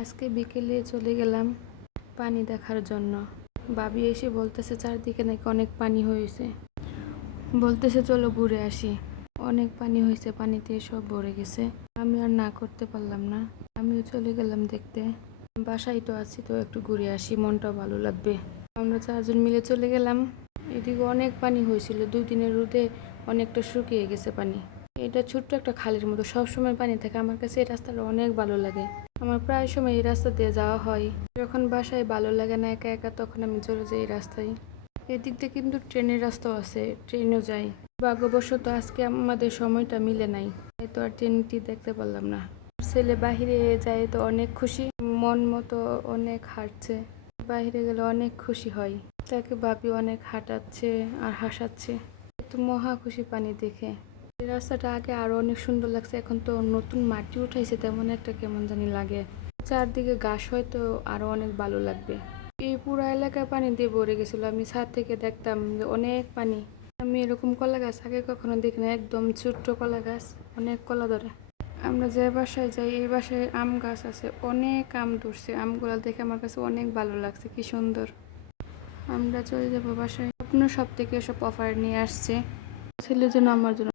আজকে বিকেলে চলে গেলাম পানি দেখার জন্য। ভাবি এসে বলতেছে চারদিকে নাকি অনেক পানি হয়েছে, বলতেছে চলো ঘুরে আসি। অনেক পানি হয়েছে, পানিতে সব ভরে গেছে। আমি আর না করতে পারলাম না, আমিও চলে গেলাম দেখতে। বাসায় তো আছি, তো একটু ঘুরে আসি, মনটাও ভালো লাগবে। আমরা চারজন মিলে চলে গেলাম। এদিকে অনেক পানি হয়েছিল, 2 দিনের রোদে অনেকটা শুকিয়ে গেছে পানি। এটা ছোট্ট একটা খালের মতো, সবসময় পানি থাকে। আমার কাছে এই রাস্তাটা অনেক ভালো লাগে। আমার প্রায় সময় এই রাস্তা দিয়ে যাওয়া হয়। যখন বাসায় ভালো লাগে না একা একা, তখন আমি চলে যাই এই রাস্তায়। এদিক দিয়ে কিন্তু ট্রেনের রাস্তাও আছে, ট্রেনও যায়। ভাগ্যবশত আজকে আমাদের সময়টা মিলে নাই, তাই তো আর ট্রেনটি দেখতে পারলাম না। ছেলে বাহিরে যায় তো অনেক খুশি, মন মতো অনেক হাঁটছে। বাইরে গেলে অনেক খুশি হয়। তাকে ভাবি অনেক হাঁটাচ্ছে আর হাসাচ্ছে। তো মহা খুশি পানি দেখে। এই রাস্তাটা আগে আরো অনেক সুন্দর লাগছে, এখন তো নতুন মাটি উঠাইছে, তেমন একটা কেমন জানি লাগে। চারদিকে ঘাস হয়তো আরো অনেক ভালো লাগবে। এই পুরো এলাকায় পানি দিয়ে ভরে গেছিল, আমি ছাদ থেকে দেখতাম যে অনেক পানি। আমি এরকম কলা গাছ আগে কখনো দেখি না, একদম ছোট্ট কলা গাছ, অনেক কলা ধরে। আমরা যে বাসায় যাই, এই বাসায় আম গাছ আছে, অনেক আম ধরছে। আমগুলো দেখে আমার কাছে অনেক ভালো লাগছে, কি সুন্দর। আমরা চলে যাবো বাসায়। আপনার সব থেকে এসব অফার নিয়ে আসছে ছেলের জন্য, আমার জন্য।